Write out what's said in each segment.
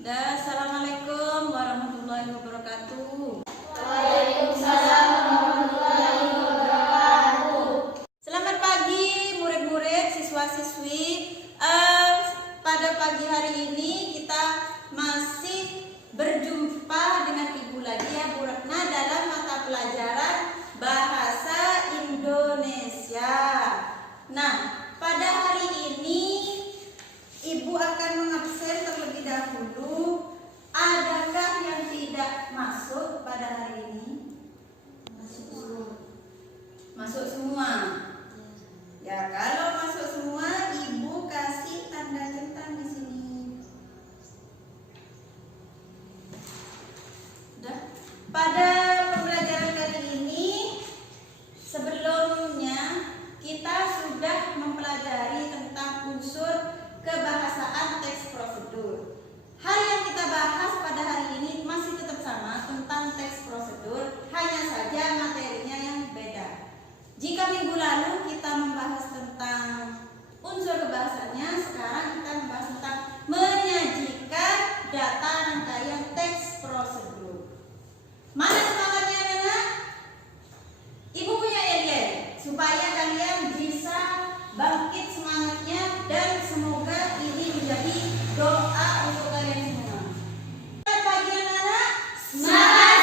Assalamualaikum warahmatullahi wabarakatuh. Waalaikumsalam warahmatullahi wabarakatuh. Selamat pagi murid-murid, siswa-siswi. Pada pagi hari ini kita masih berjumpa dengan Ibu lagi ya Bu Retna dalam mata pelajaran Bahasa Indonesia. Nah, pada hari ini Ibu akan mengabsen terlebih dahulu. Adakah yang tidak masuk pada hari ini? Masuk semua. Ya, kalau masuk semua, Ibu kasih tanda centang di sini. Udah. Pada pembelajaran kali ini, sebelumnya kita sudah mempelajari tentang unsur kebahasaan teks prosedur. Hal yang kita bahas pada hari ini masih tetap sama tentang teks prosedur, hanya saja materinya yang beda. Jika minggu lalu kita membahas tentang unsur kebahasaannya, sekarang kita membahas tentang menyajikan data rangkaian teks prosedur. Mana semangatnya anak-anak? Ibu punya yel-yel supaya kalian bisa bangkit semangatnya dan semoga ini menjadi doa untuk kalian semua. Selamat pagi anak-anak. Semangat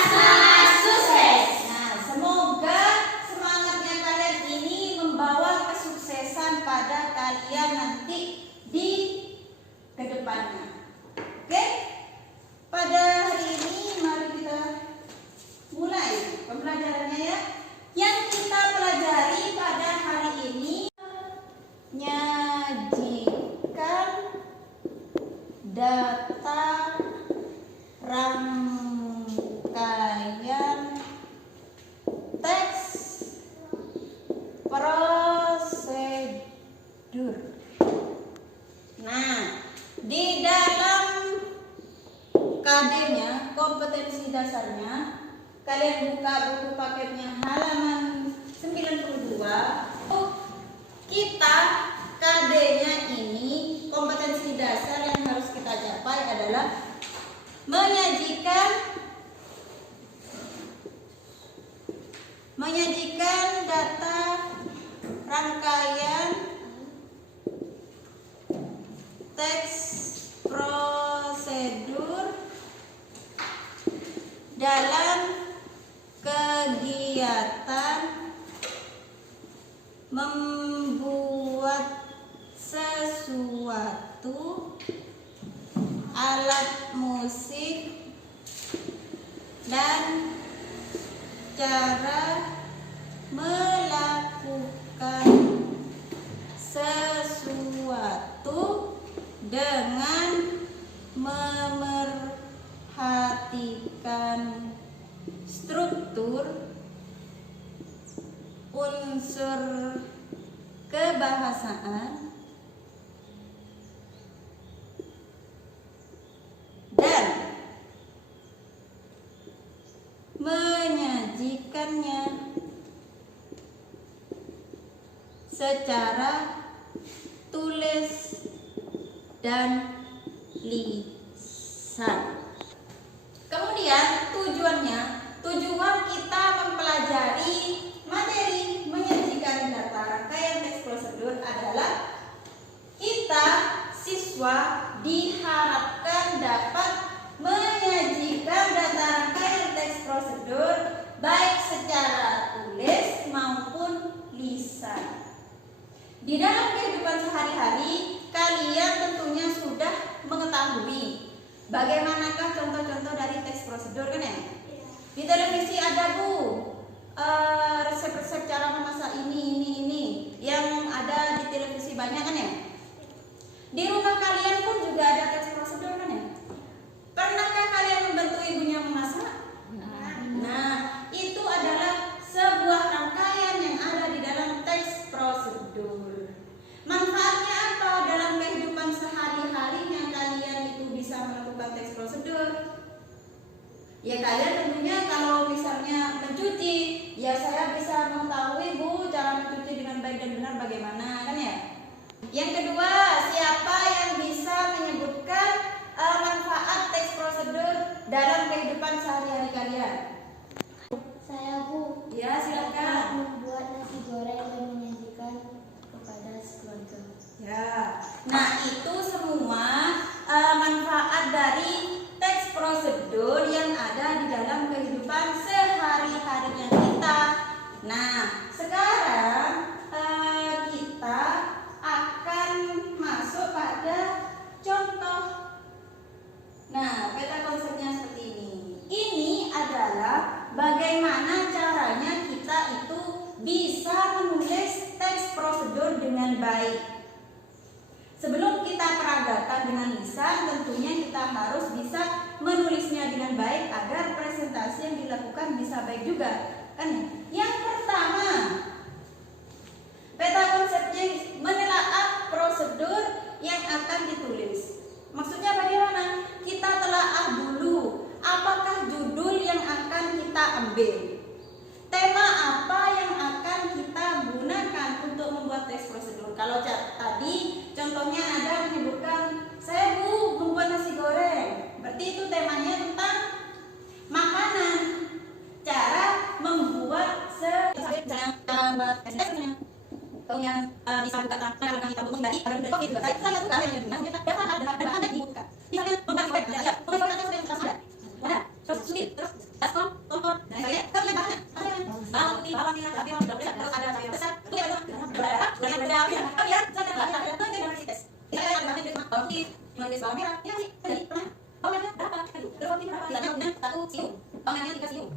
sukses. Nah, semoga semangatnya kalian ini membawa kesuksesan pada kalian nanti di kedepannya. Oke? Pada hari ini mari kita mulai pembelajarannya ya. Yang kita pelajari pada hari ini menyajikan data rangkaian teks prosedur. Nah, di dalam KD-nya, kompetensi dasarnya, kalian buka buku paketnya halaman 92. Kita KD-nya ini, kompetensi dasar yang harus kita capai adalah menyajikan data rangkaian teks prosedur dalam kegiatan membuat sesuatu alat musik dan cara melakukan sesuatu dengan memerhatikan struktur unsur kebahasaan dan menyajikannya secara tulis dan lisan. Kemudian tujuan kita mempelajari materi menyajikan data rangkaian teks prosedur adalah kita siswa diharapkan dapat menyajikan data rangkaian teks prosedur baik secara tulis maupun lisan. Di dalam kehidupan sehari-hari, kalian tentunya sudah mengetahui bagaimanakah contoh-contoh dari teks prosedur kan ya? Di televisi ada Bu, resep-resep cara memasak ini yang ada di televisi banyak kan ya? Di rumah kalian pun juga ada teks prosedur kan ya? Pernahkah kalian membantu ibunya memasak? Nah, itu adalah sebuah rangkaian yang ada di dalam teks prosedur. Manfaatnya apa dalam kehidupan sehari-harinya kalian itu bisa melakukan teks prosedur? Ya kalian tentunya kalau misalnya mencuci, ya saya bisa mengetahui Bu cara mencuci dengan baik dan benar bagaimana kan ya? Yang kedua, siapa kehidupan sehari-hari kalian? Saya Bu. Ya, silakan. Membuat nasi goreng dan menyajikan kepada keluarga. Ya, nah itu semua manfaat dari teks prosedur yang ada di dalam kehidupan sehari-harinya kita. Nah, sekarang kita akan masuk pada contoh. Nah, peta konsepnya seperti ini. Ini adalah bagaimana caranya kita itu bisa menulis teks prosedur dengan baik. Sebelum kita peragakan dengan lisan, tentunya kita harus bisa menulisnya dengan baik agar presentasi yang dilakukan bisa baik juga. Kan? Yang pertama, peta konsepnya menelaah prosedur yang akan ditulis. Maksudnya bagaimana? Kita telaah dulu apakah judul yang akan kita ambil, tema apa yang akan kita gunakan untuk membuat teks prosedur. Kalau tadi contohnya ada menyebutkan saya Bu membuat nasi goreng, berarti itu temanya tentang makanan, cara membuat yang bisa buka tangan kita untuk menghindari agar COVID juga. Saya lakukan yang benar, ternyata ada dibuka. Misalnya membuat goreng, ya, membuat goreng sudah ada. Ada, terus sulit, terus baskom, kompor, dan saya kalau yang banyak, bawang merah, tapi tidak boleh terus ada sayur besar. Itu yang berada, kalian saya ada tes. Kita ada di bawang menulis bawang merah, ya sih, tadi pernah. Bawang merah berapa kali? Berapa berapa? Kemudian 1 siung, bawang merahnya 3 siung.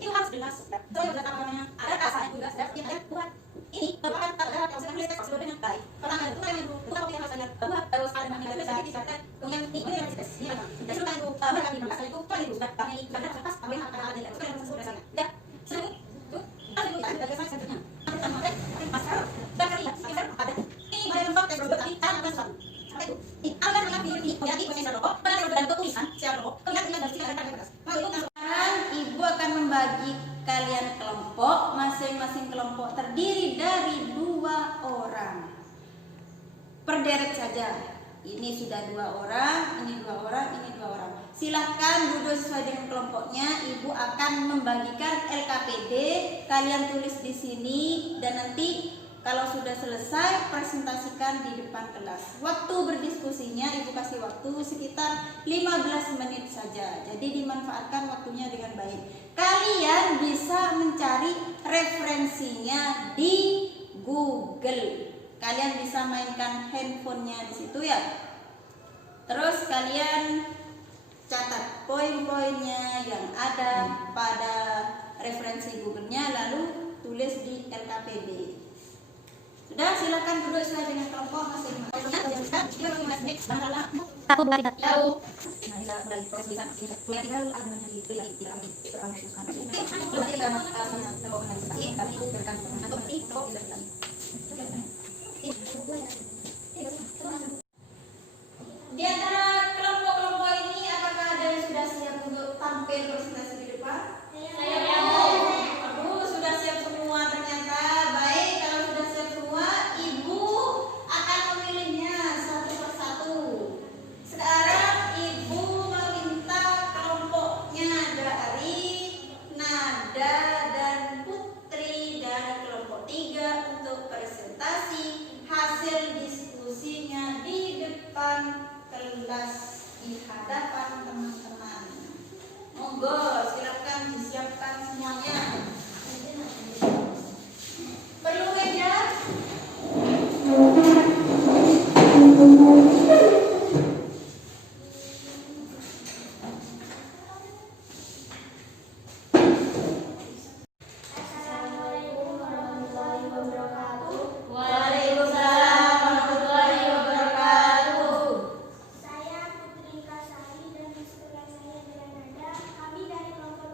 Itu harus jelas. Terus ada namanya, ada rasanya juga sudah kita buat. Ini merupakan proses menulis teks prosedur dengan baik. Pertama itu yang dulu, kita harus ada buat terus ada namanya bisa dicatat. Kemudian ini tes. Ini dan sudah itu mereka di masa itu kan itu karena ini karena pas apa yang akan ada itu kan proses dasarnya. Ya. Sering itu ada dulu ada dasar sebenarnya. Pertama pasal dan kali kita ada. Ini bagian contoh teks prosedur tadi kan pasal. Itu. Akan mengambil ini jadi proses rokok, pada dan tulisan secara rokok. Kemudian kita bisa ada kertas. Lalu sekarang Ibu akan membagi kalian kelompok, masing-masing kelompok terdiri dari 2 orang. Perderet saja. Ini sudah 2 orang, ini 2 orang, ini 2 orang. Silahkan duduk sesuai dengan kelompoknya. Ibu akan membagikan LKPD. Kalian tulis di sini dan nanti kalau sudah selesai presentasikan di depan kelas. Waktu berdiskusinya Ibu kasih waktu sekitar 15 menit saja. Jadi dimanfaatkan waktunya dengan baik. Kalian bisa mencari referensinya di Google. Kalian bisa mainkan handphonenya di situ ya. Terus kalian catat poin-poinnya yang ada pada referensi Google-nya lalu tulis di LKPD. Sudah, silakan duduk sesuai dengan kelompok masing-masing. Di antara kelompok-kelompok ini apakah ada yang sudah siap untuk tampil presentasi di depan? Aduh, sudah siap semua ternyata. Baik, kalau sudah siap semua, Ibu akan memilihnya satu persatu. Sekarang Ibu meminta kelompoknya dari Nada dan Putri dari kelompok 3 untuk presentasi hasil diskusinya di depan kelas di hadapan teman-teman. Monggo, silakan disiapkan semuanya. Perlu meja? Assalamualaikum warahmatullahi wabarakatuh. Waalaikumsalam warahmatullahi wabarakatuh. Saya Putri Kasari dan sekolah saya adalah Nada. Kami dari kelompok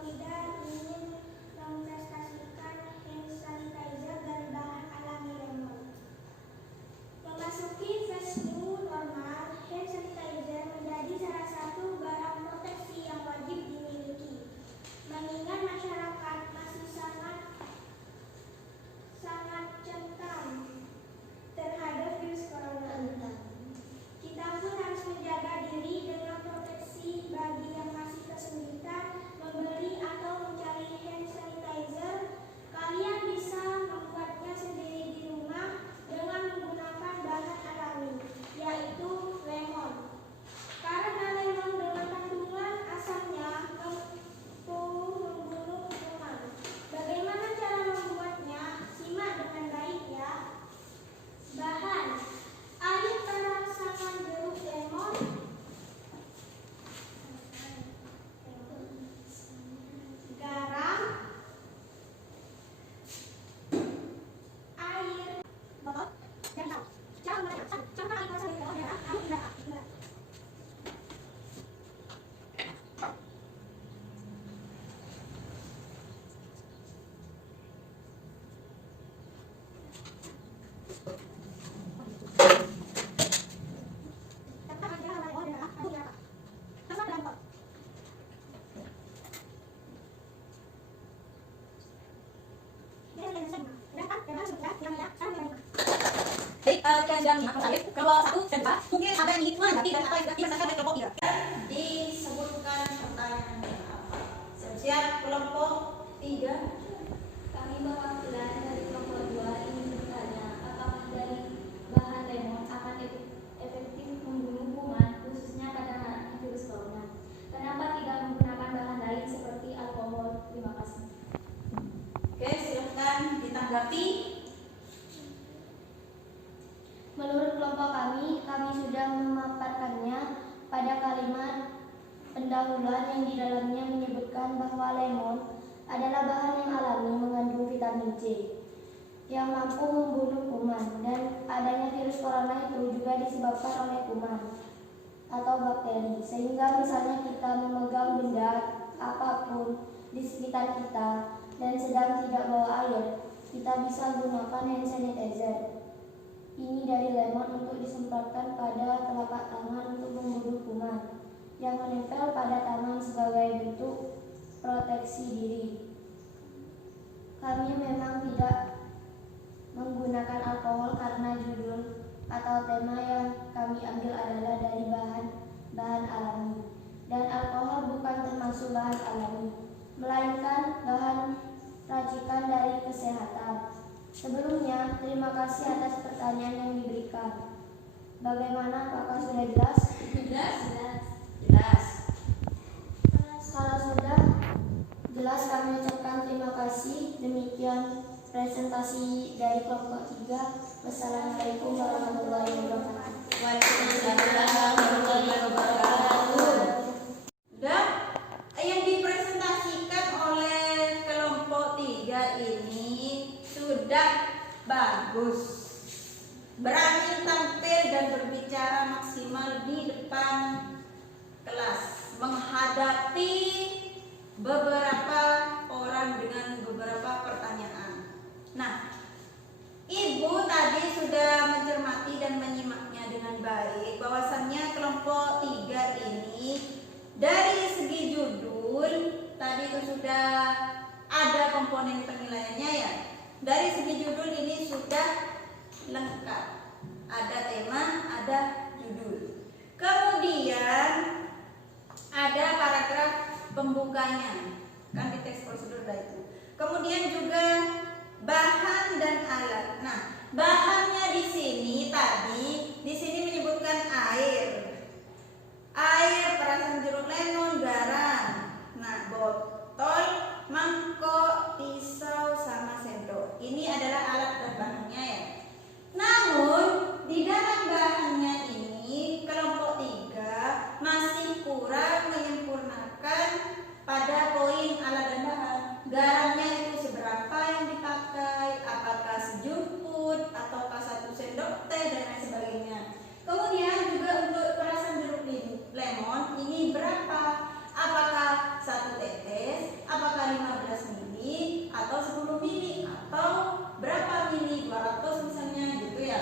jika sedang menyimak air kelompok 1 dan 2 mungkin ada yang ingin menanggapi dan apa yang sudah dirasakan dari kelompok 3. Disebutkan pertanyaannya apa? Siap-siap kelompok 3. Kami perwakilan dari kelompok 2 ingin bertanya, apakah dari bahan lemon akan efektif membunuh kuman, khususnya pada virus corona? Kenapa tidak menggunakan bahan lain seperti alkohol? Terima kasih. Oke, silahkan ditanggapi. Menurut kelompok kami sudah memaparkannya pada kalimat pendahuluan yang di dalamnya menyebutkan bahwa lemon adalah bahan yang alami mengandung vitamin C yang mampu membunuh kuman, dan adanya virus corona itu juga disebabkan oleh kuman atau bakteri, sehingga misalnya kita memegang benda apapun di sekitar kita dan sedang tidak bawa air, kita bisa gunakan hand sanitizer ini dari lemon untuk disemprotkan pada telapak tangan untuk membunuh kuman yang menempel pada tangan sebagai bentuk proteksi diri. Kami memang tidak menggunakan alkohol karena judul atau tema yang kami ambil adalah dari bahan alami, dan alkohol bukan termasuk bahan alami, melainkan bahan racikan dari kesehatan. Sebelumnya, terima kasih atas pertanyaan yang diberikan. Bagaimana, apakah sudah jelas? Jelas. Kalau sudah jelas, kami ucapkan terima kasih. Demikian presentasi dari kelompok 3. Wassalamualaikum warahmatullahi wabarakatuh. Waalaikumsalam warahmatullahi wabarakatuh. Udah, yang dipresentasikan oleh kelompok 3 ini sudah bagus. Berani tampil dan berbicara maksimal di depan kelas, menghadapi beberapa orang dengan beberapa pertanyaan. Nah, Ibu tadi sudah mencermati dan menyimaknya dengan baik bahwasannya kelompok 3 ini dari segi judul tadi itu sudah ada komponen penilaiannya ya. Dari segi judul ini sudah lengkap. Ada tema, ada judul. Kemudian ada paragraf pembukanya, kan di teks prosedur itu. Kemudian juga bahan dan alat. Nah, bahannya di sini menyebutkan air, perasan jeruk lemon, garam. Nah, botol, mangkok, pisau, sama sendok. Ini adalah alat dan bahannya ya. Namun di dalam bahannya ini kelompok 3 masih kurang menyempurnakan pada poin alat dan bahan. Garamnya itu seberapa yang dipakai, apakah sejumput ataukah 1 sendok teh dan lain sebagainya. Kemudian juga untuk perasan jeruk lemon ini berapa, apakah 1 tetes, apakah 15 mili atau 10 mili atau berapa mili, 200 misalnya gitu ya.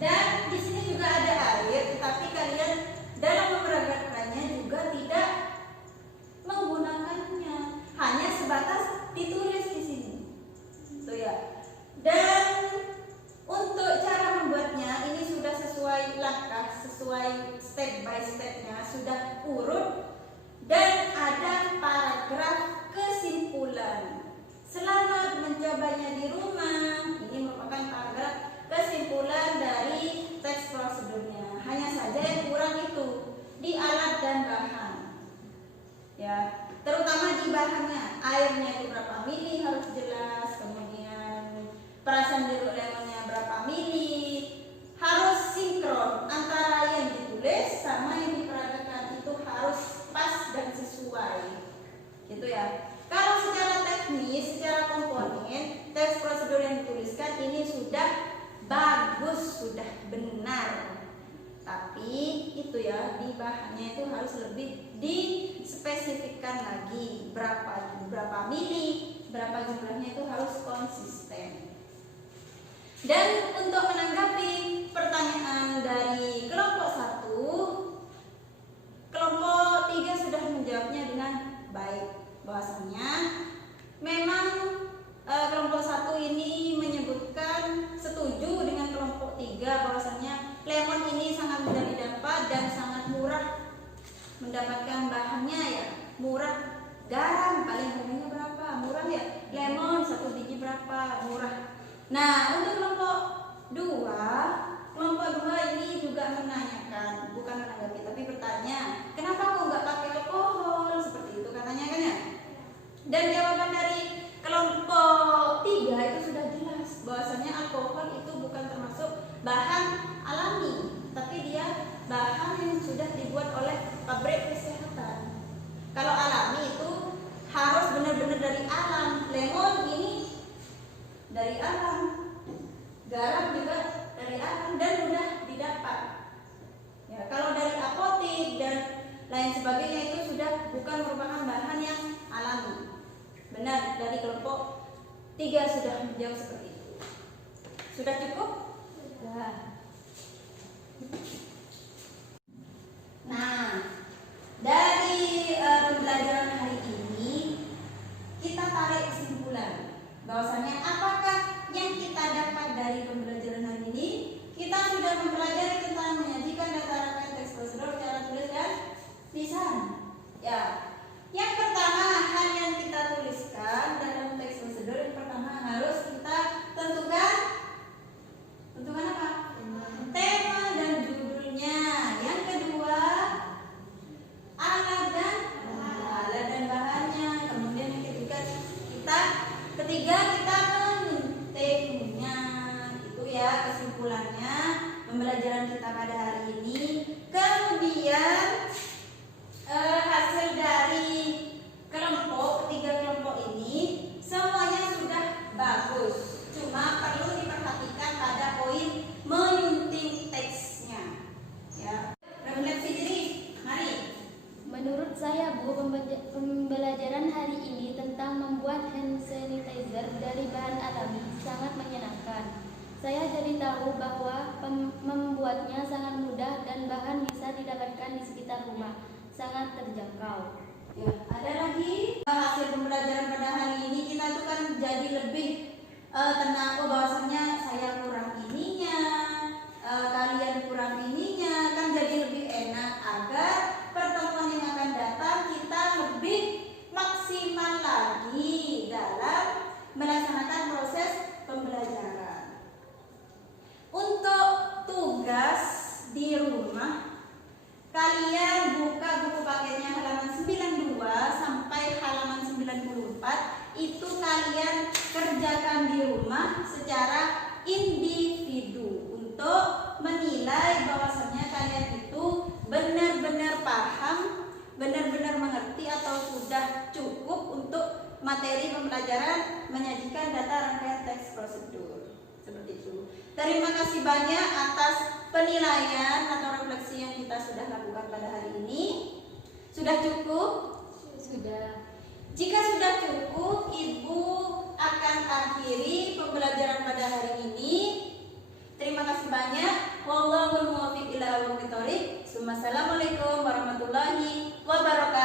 Dan di sini juga ada air, tetapi kalian dalam memperagakannya juga tidak menggunakannya, hanya sebatas ditulis di sini. Tuh ya. Dan untuk cara membuatnya ini sudah sesuai langkah, sesuai step by stepnya, sudah urut dan ada paragraf kesimpulan. Selamat mencobanya di rumah. Ini merupakan paragraf kesimpulan dari teks prosedurnya. Hanya saja yang kurang itu di alat dan bahan. Ya, terutama di bahannya. Airnya itu berapa mili harus jelas, kemudian perasan jeruk lemonnya berapa mili. Harus sinkron antara yang ditulis sama yang diperagakan, itu harus pas dan sesuai. Gitu ya. Kalau secara teknis, secara komponen, teks prosedur yang dituliskan ini sudah bagus, sudah benar. Tapi itu ya, di bahannya itu harus lebih dispesifikkan lagi berapa mili, berapa jumlahnya, itu harus konsisten. Dan untuk menanggapi pertanyaan dari kelompok 1, kelompok 3 sudah menjawabnya dengan baik. Bahwasanya memang kelompok 1 ini menyebutkan setuju dengan kelompok mendapatkan bahannya ya murah. Garam paling harganya berapa? Murah ya. Lemon 1 biji berapa? Murah. Nah, untuk kelompok 2 ini juga menanyakan, bukan menanggapi tapi bertanya, kenapa kok nggak pakai alkohol seperti itu katanya kan ya? Dan jawaban dari kelompok 3 itu sudah jelas bahwasanya alkohol itu bukan termasuk bahan alami, tapi dia bahan yang sudah dibuat oleh pabrik kesehatan. Kalau alami itu harus benar-benar dari alam. Lemon ini dari alam, garam juga dari alam dan mudah didapat. Ya, kalau dari apotik dan lain sebagainya itu sudah bukan merupakan bahan yang alami. Benar, dari kelompok 3 sudah menjawab seperti itu. Sudah cukup? Sudah. Nah, dari pembelajaran hari ini kita tarik kesimpulan bahwasanya apakah yang kita dapat dari pembelajaran hari ini? Kita sudah mempelajari tentang menyajikan data rangkaian teks prosedur secara tulis dan lisan. Ya, yang pertama hal yang kita tuliskan dalam teks prosedur yang pertama harus kita tentukan apa? Tema dan judulnya. Yang kedua alat dan bahannya. Kemudian yang ketiga kita menyuntiknya. Itu ya kesimpulannya pembelajaran kita pada hari ini. Kemudian hasil dari ketiga kelompok ini semuanya sudah bagus. Cuma perlu diperhatikan pada poin menyunting teksnya. Ya, refleksi diri. Mari. Menurut saya, Bu, pembelajaran hari ini tentang membuat hand sanitizer dari bahan alami sangat menyenangkan. Saya jadi tahu bahwa membuatnya sangat mudah dan bahan bisa didapatkan di sekitar rumah, sangat terjangkau. Ya, ada lagi hasil pembelajaran pada hari ini kita tuh kan jadi lebih tenang bahwasanya saya kurang ininya, kalian kurang ininya, kan jadi lebih enak agar pertemuan yang akan datang kita lebih maksimal lagi dalam melaksanakan proses pembelajaran. Untuk tugas di rumah, kalian buka buku paketnya halaman 92 sampai halaman 94. Itu kalian kerjakan di rumah secara individu untuk menilai bahwasannya kalian itu benar-benar paham, benar-benar mengerti atau sudah cukup untuk materi pembelajaran menyajikan data rangkaian teks prosedur. Seperti itu. Terima kasih banyak atas penilaian atau refleksi yang kita sudah lakukan pada hari ini. Sudah cukup? Sudah. Jika sudah cukup, Ibu akan akhiri pembelajaran pada hari ini. Terima kasih banyak. Wallahul muwaffiq ila aqwamit thoriq. Wassalamualaikum warahmatullahi wabarakatuh.